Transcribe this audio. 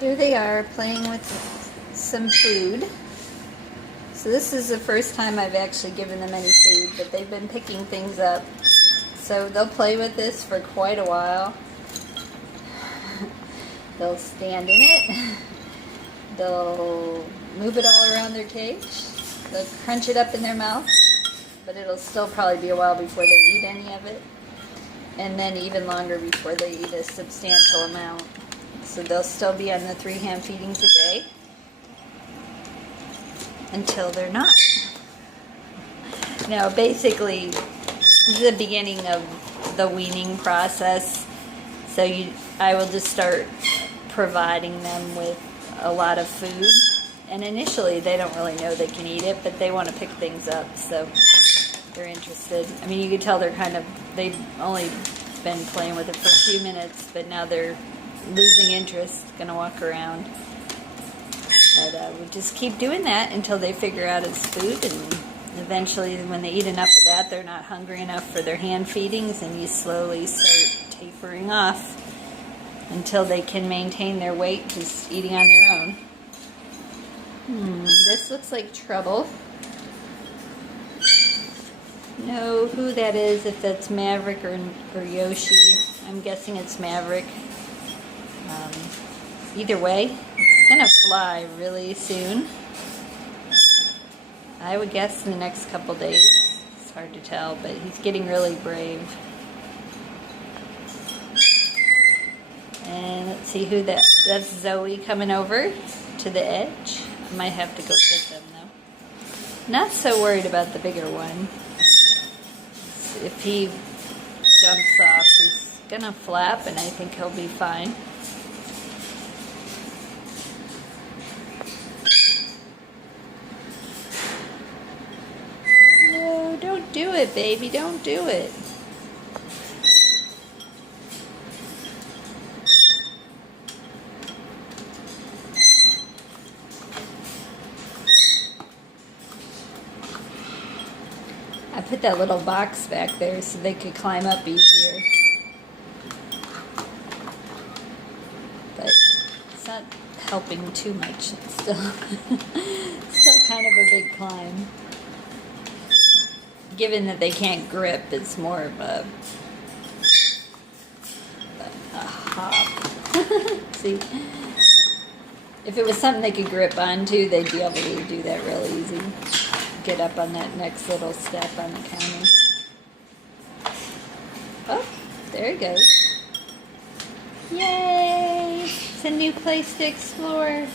Here they are playing with some food. So this is the first time I've actually given them any food, but they've been picking things up. So they'll play with this for quite a while. They'll stand in it. They'll move it all around their cage. They'll crunch it up in their mouth, but it'll still probably be a while before they eat any of it. And then even longer before they eat a substantial amount. So they'll still be on the 3 hand feedings a day until they're not. Now basically this is the beginning of the weaning process. So I will just start providing them with a lot of food. And initially they don't really know they can eat it, but they want to pick things up, so they're interested. I mean, you can tell they've only been playing with it for a few minutes, but now they're losing interest, gonna walk around. But we just keep doing that until they figure out it's food, and eventually when they eat enough of that, they're not hungry enough for their hand feedings, and you slowly start tapering off until they can maintain their weight just eating on their own. This looks like trouble. Know who that is, if that's Maverick or Yoshi. I'm guessing it's Maverick. Either way, it's gonna fly really soon. I would guess in the next couple days. It's hard to tell, but he's getting really brave. And let's see who that's Zoe coming over to the edge. I might have to go get them though. Not so worried about the bigger one. If he jumps off, he's gonna flap, and I think he'll be fine. No, don't do it, baby, don't do it. I put that little box back there so they could climb up easier. But it's not helping too much. It's still, still kind of a big climb. Given that they can't grip, it's more of a hop. See? If it was something they could grip onto, they'd be able to do that real easy. Get up on that next little step on the counter. Oh, there it goes. Yay! It's a new place to explore.